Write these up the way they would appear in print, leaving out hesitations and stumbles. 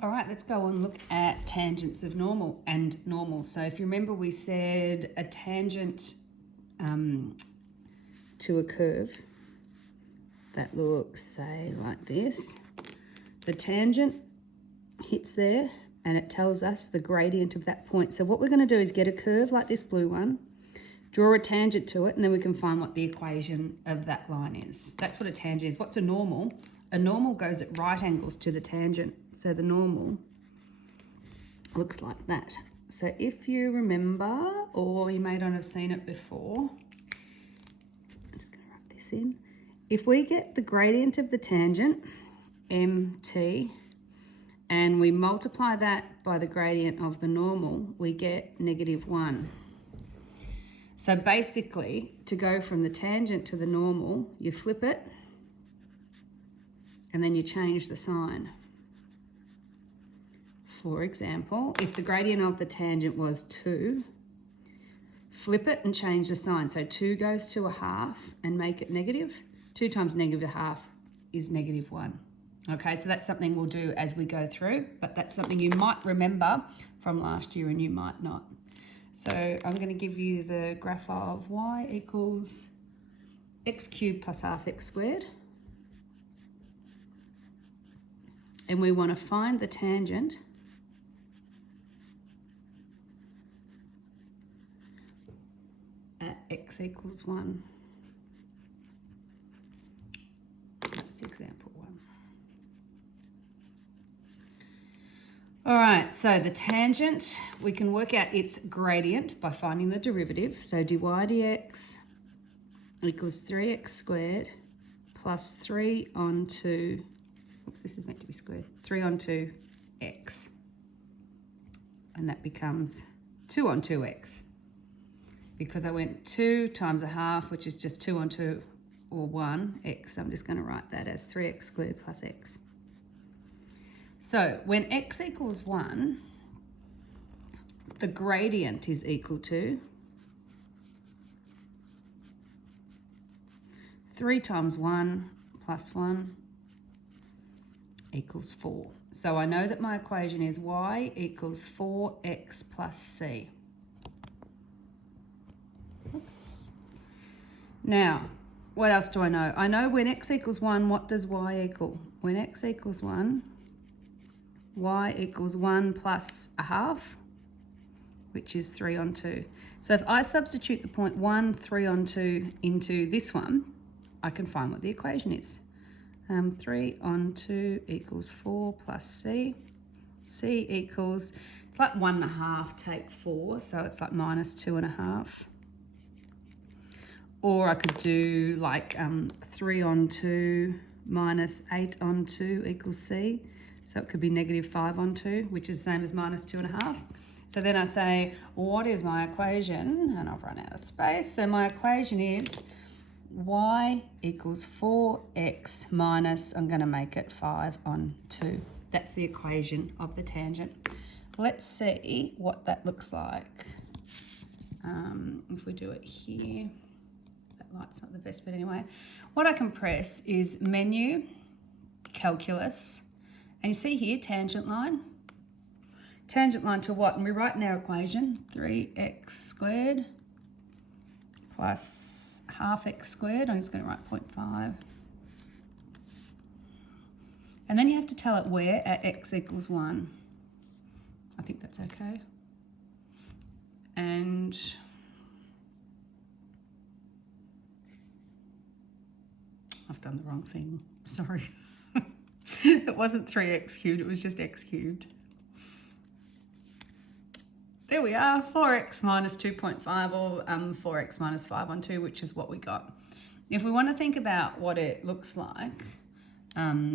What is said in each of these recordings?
All right, let's go and look at tangents of normal and normal. So if you remember, we said a tangent to a curve that looks, say, like this. The tangent hits there and it tells us the gradient of that point. So what we're going to do is get a curve like this blue one, draw a tangent to it, and then we can find what the equation of that line is. That's what a tangent is. What's a normal? A normal goes at right angles to the tangent. So the normal looks like that. So if you remember, or you may not have seen it before, I'm just going to write this in. If we get the gradient of the tangent, mt, and we multiply that by the gradient of the normal, we get -1. So basically, to go from the tangent to the normal, you flip it, and then you change the sign. For example, if the gradient of the tangent was 2, flip it and change the sign. So 2 goes to a half and make it negative. 2 times -1/2 is -1. Okay, so that's something we'll do as we go through, but that's something you might remember from last year and you might not. So I'm going to give you the graph of y equals x cubed plus half x squared. And we want to find the tangent at x equals 1. That's example 1. All right, so the tangent, we can work out its gradient by finding the derivative. So dy dx equals 3x squared plus 3 on 2, oops, this is meant to be squared, 3 on 2x. And that becomes 2 on 2x. Because I went 2 times a half, which is just 2 on 2, or 1, x. I'm just going to write that as 3x squared plus x. So when x equals 1, the gradient is equal to 3 times 1 plus 1 equals 4. So I know that my equation is y equals 4x plus c. Oops. Now, what else do I know? I know when x equals 1, what does y equal? When x equals 1, y equals 1 plus a half, which is 3 on 2. So if I substitute the point 1, 3 on 2 into this one, I can find what the equation is. 3 on 2 equals 4 plus c. c equals, it's like 1.5 take 4, so it's like -2.5. Or I could do like 3 on 2 minus 8 on 2 equals c. So it could be -5 on 2, which is the same as -2.5. So then I say, what is my equation? And I've run out of space. So my equation is y equals 4x minus, I'm going to make it 5 on 2. That's the equation of the tangent. Let's see what that looks like. If we do it here, that light's not the best, but anyway. What I can press is menu, calculus, and you see here, tangent line. Tangent line to what? And we write in our equation, 3x squared plus half x squared. I'm just going to write 0.5. And then you have to tell it where at x equals 1. I think that's okay. And I've done the wrong thing, sorry. It wasn't 3x cubed, it was just x cubed. There we are, 4x minus 2.5, or 4x minus 5 on 2, which is what we got. If we want to think about what it looks like,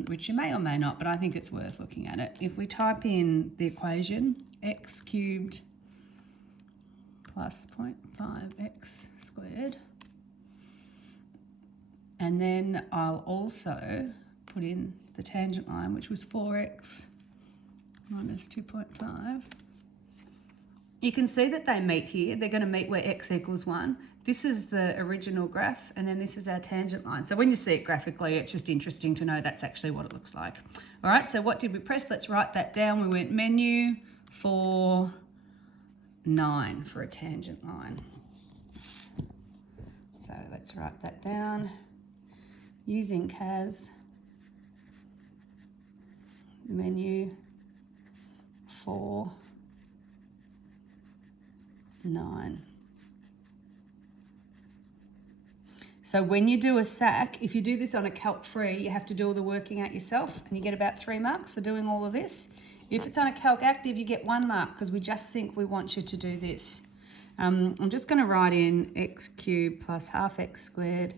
which you may or may not, but I think it's worth looking at it. If we type in the equation, x cubed plus 0.5x squared, and then I'll also put in the tangent line, which was 4x minus 2.5. You can see that they meet here. They're going to meet where x equals 1. This is the original graph, and then this is our tangent line. So when you see it graphically, it's just interesting to know that's actually what it looks like. All right, so what did we press? Let's write that down. We went menu 4, 9 for a tangent line. So let's write that down. Using CAS, menu 4, 9. So when you do a SAC, if you do this on a Calc free, you have to do all the working out yourself, and you get about 3 marks for doing all of this. If it's on a Calc active, you get 1 mark because we just think we want you to do this. I'm just going to write in x cubed plus half x squared,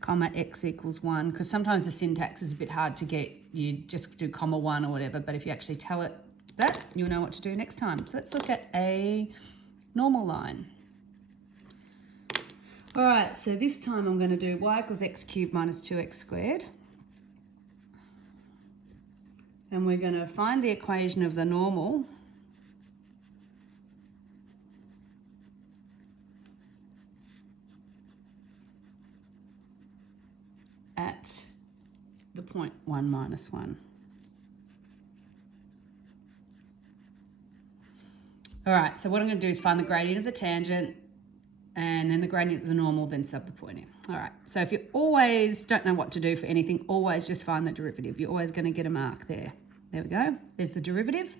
comma x equals 1, because sometimes the syntax is a bit hard to get. You just do comma 1 or whatever, but if you actually tell it that, you'll know what to do next time. So let's look at a normal line. All right, so this time I'm going to do y equals x cubed minus 2x squared. And we're going to find the equation of the normal at the point 1 minus 1. All right, so what I'm going to do is find the gradient of the tangent, and then the gradient of the normal, then sub the point in. All right, so if you always don't know what to do for anything, always just find the derivative. You're always going to get a mark there. There we go. There's the derivative.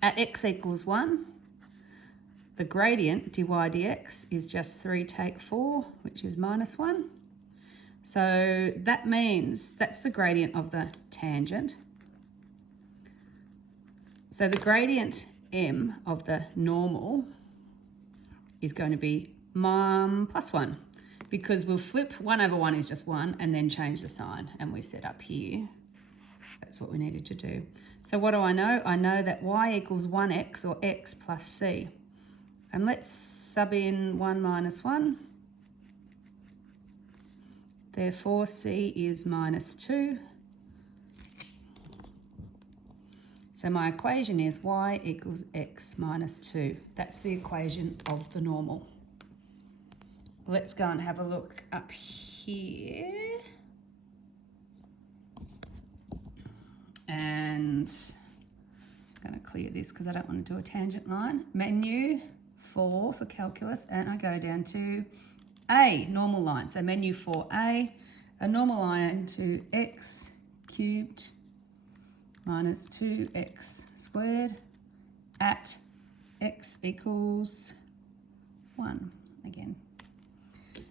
At x equals 1, the gradient, dy dx, is just 3 take 4, which is minus 1. So that means that's the gradient of the tangent. So the gradient m of the normal is going to be plus 1, because we'll flip 1 over 1 is just 1 and then change the sign, and we set up here. That's what we needed to do. So what do I know? I know that y equals 1x, or x plus c. And let's sub in 1 minus 1. Therefore, c is minus 2. So my equation is y equals x minus 2. That's the equation of the normal. Let's go and have a look up here. And I'm going to clear this because I don't want to do a tangent line. Menu 4 for calculus, and I go down to a normal line. So menu 4a, a normal line to x cubed minus 2x squared at x equals 1 again.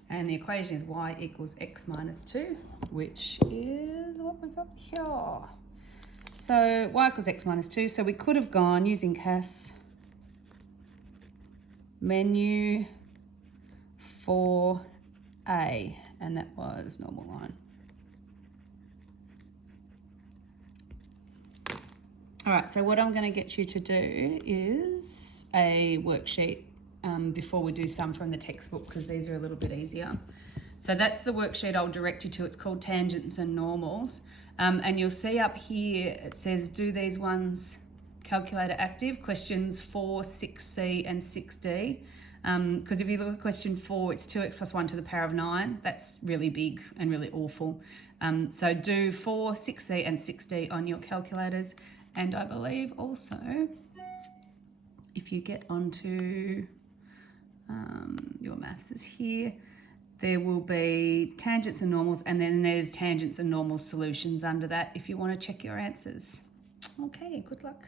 And the equation is y equals x minus 2, which is what we got here. So y equals x minus 2. So we could have gone using CAS, menu 4a, and that was normal line. All right, so what I'm going to get you to do is a worksheet before we do some from the textbook, because these are a little bit easier. So that's the worksheet I'll direct you to. It's called Tangents and Normals. And you'll see up here, it says, do these ones calculator active, questions 4, 6C and 6D. Because if you look at question 4, it's 2x plus 1 to the power of 9. That's really big and really awful. So do 4, 6C and 6D on your calculators. And I believe also, if you get onto your maths is here, there will be tangents and normals, and then there's tangents and normal solutions under that if you want to check your answers. Okay, good luck.